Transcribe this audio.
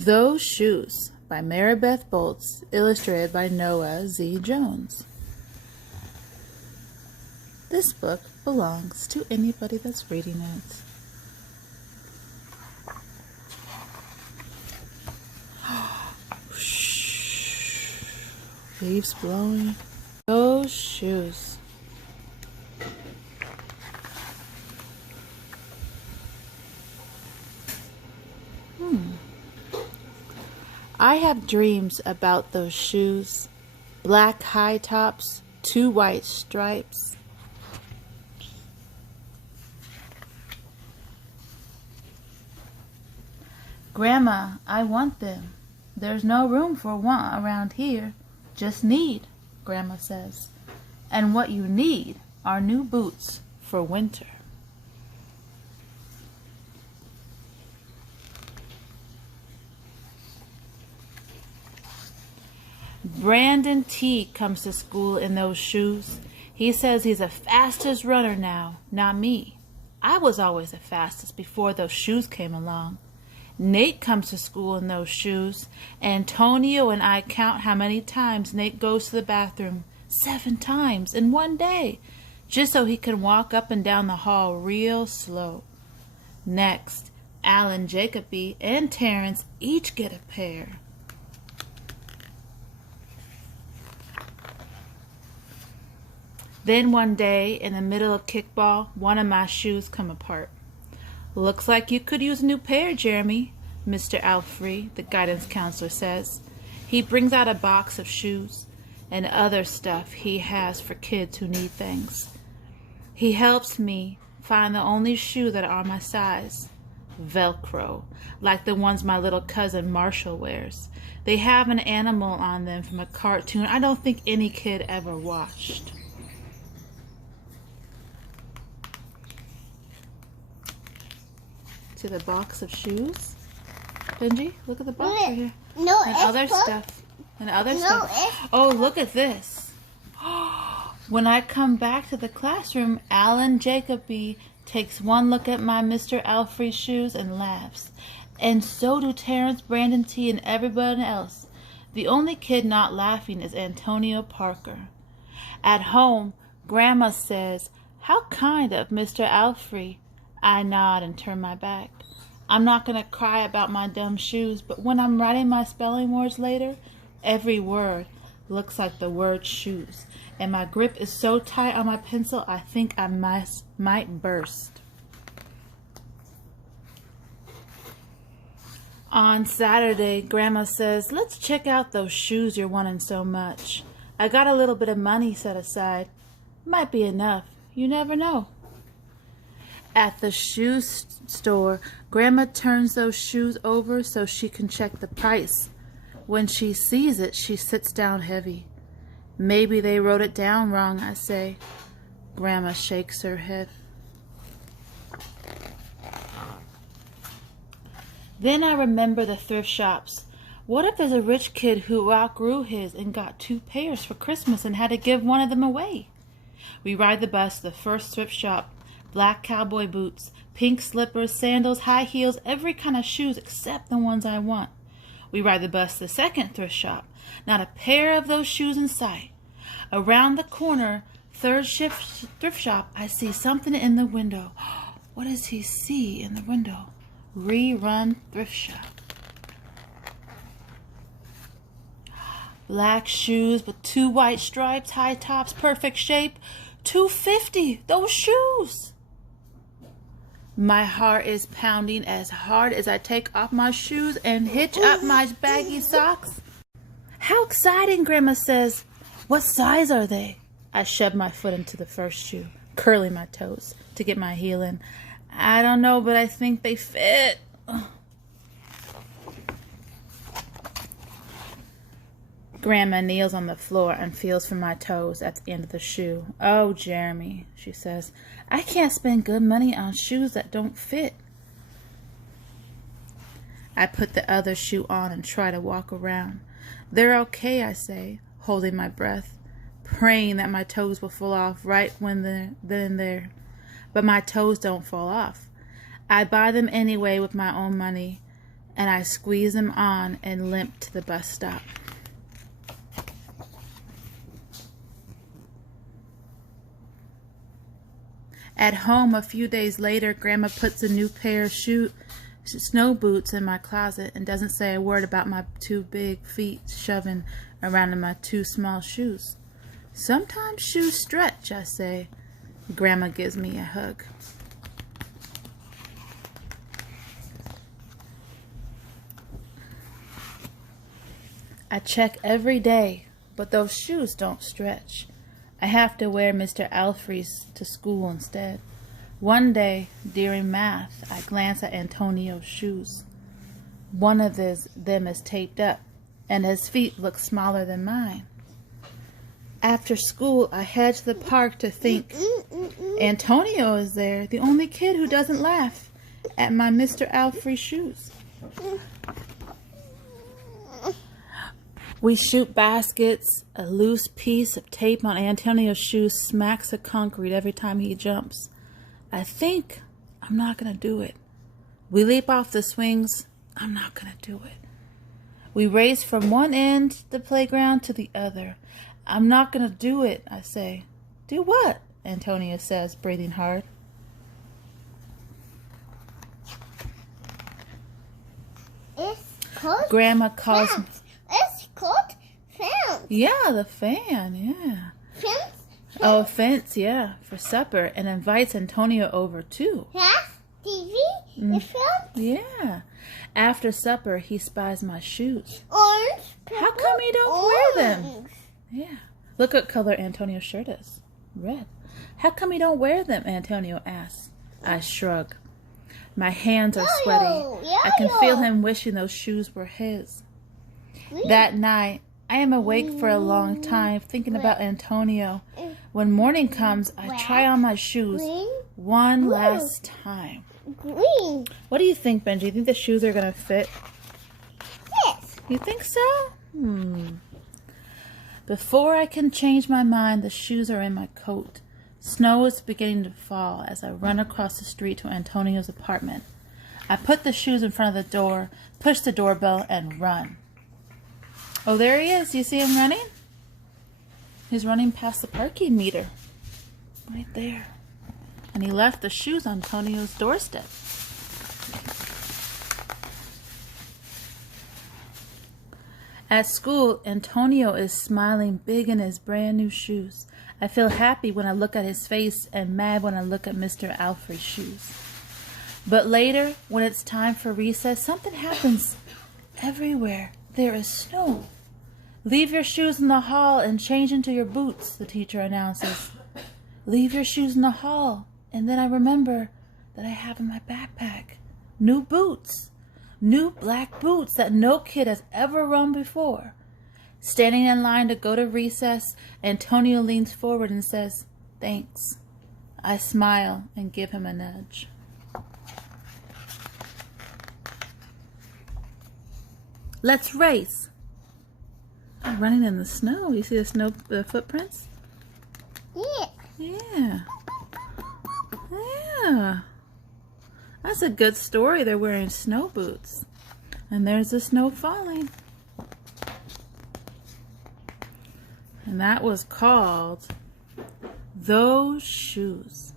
Those Shoes by Maribeth Boelts, illustrated by Noah Z. Jones. This book belongs to anybody that's reading it. Leaves blowing. Those shoes. I have dreams about those shoes. Black high tops, 2 white stripes. Grandma, I want them. There's no room for want around here. Just need, Grandma says. And what you need are new boots for winter. Brandon T. comes to school in those shoes. He says he's the fastest runner now, not me. I was always the fastest before those shoes came along. Nate comes to school in those shoes. Antonio and I count how many times Nate goes to the bathroom. 7 times in one day, just so he can walk up and down the hall real slow. Next, Alan, Jacoby, and Terrence each get a pair. Then one day, in the middle of kickball, one of my shoes come apart. Looks like you could use a new pair, Jeremy, Mr. Alfrey, the guidance counselor says. He brings out a box of shoes and other stuff he has for kids who need things. He helps me find the only shoe that are my size. Velcro, like the ones my little cousin Marshall wears. They have an animal on them from a cartoon I don't think any kid ever watched. To the box of shoes. Benji, look at the box right here. No, and other stuff. And other stuff. Oh, look at this. When I come back to the classroom, Alan Jacoby takes one look at my Mr. Alfrey shoes and laughs. And so do Terrence, Brandon T, and everybody else. The only kid not laughing is Antonio Parker. At home, Grandma says, "How kind of Mr. Alfrey." I nod and turn my back. I'm not going to cry about my dumb shoes, but when I'm writing my spelling words later, every word looks like the word shoes, and my grip is so tight on my pencil I think I might burst. On Saturday, Grandma says, "Let's check out those shoes you're wanting so much. I got a little bit of money set aside. Might be enough. You never know." At the shoe store, Grandma turns those shoes over so she can check the price. When she sees it, she sits down heavy. "Maybe they wrote it down wrong," I say. Grandma shakes her head. Then I remember the thrift shops. What if there's a rich kid who outgrew his and got 2 pairs for Christmas and had to give one of them away? We ride the bus to the first thrift shop. Black cowboy boots, pink slippers, sandals, high heels, every kind of shoes except the ones I want. We ride the bus to the second thrift shop. Not a pair of those shoes in sight. Around the corner, third thrift shop, I see something in the window. What does he see in the window? Rerun thrift shop. Black shoes with 2 white stripes, high tops, perfect shape. $2.50, those shoes. My heart is pounding as hard as I take off my shoes and hitch up my baggy socks. "How exciting," Grandma says. "What size are they?" I shove my foot into the first shoe, curling my toes to get my heel in. "I don't know, but I think they fit." Grandma kneels on the floor and feels for my toes at the end of the shoe. "Oh, Jeremy," she says, "I can't spend good money on shoes that don't fit." I put the other shoe on and try to walk around. "They're okay," I say, holding my breath, praying that my toes will fall off right then and there. But my toes don't fall off. I buy them anyway with my own money, and I squeeze them on and limp to the bus stop. At home, a few days later, Grandma puts a new pair of snow boots in my closet and doesn't say a word about my 2 big feet shoving around in my 2 small shoes. Sometimes shoes stretch, I say. Grandma gives me a hug. I check every day, but those shoes don't stretch. I have to wear Mr. Alfrey's to school instead. One day, during math, I glance at Antonio's shoes. One of them is taped up, and his feet look smaller than mine. After school, I head to the park to think. Antonio is there, the only kid who doesn't laugh at my Mr. Alfrey shoes. We shoot baskets. A loose piece of tape on Antonio's shoes smacks the concrete every time he jumps. I think I'm not going to do it. We leap off the swings. I'm not going to do it. We race from one end of the playground to the other. I'm not going to do it, I say. Do what? Antonio says, breathing hard. It's called Grandma calls me. It's called fence. Yeah, the fan, yeah. Fence? Oh, fence, yeah, for supper, and invites Antonio over too. Yes, TV, the fence. Yeah. After supper, he spies my shoes. Orange, purple, How come you don't wear them? orange. Yeah. Look what color Antonio's shirt is. Red. How come you don't wear them? Antonio asks. I shrug. My hands are sweaty. I can feel him wishing those shoes were his. That night, I am awake for a long time thinking about Antonio. When morning comes, I try on my shoes one last time. Green. What do you think, Benji? You think the shoes are going to fit? Yes. You think so? Before I can change my mind, the shoes are in my coat. Snow is beginning to fall as I run across the street to Antonio's apartment. I put the shoes in front of the door, push the doorbell, and run. Oh, there he is. Do you see him running? He's running past the parking meter. Right there. And he left the shoes on Antonio's doorstep. At school, Antonio is smiling big in his brand new shoes. I feel happy when I look at his face and mad when I look at Mr. Alfrey's shoes. But later, when it's time for recess, something happens. Everywhere there is snow. Leave your shoes in the hall and change into your boots, the teacher announces. Leave your shoes in the hall. And then I remember that I have in my backpack new boots. New black boots that no kid has ever worn before. Standing in line to go to recess, Antonio leans forward and says, "Thanks." I smile and give him a nudge. Let's race. I'm running in the snow. You see the footprints? Yeah. Yeah. Yeah. That's a good story. They're wearing snow boots. And there's the snow falling. And that was called Those Shoes.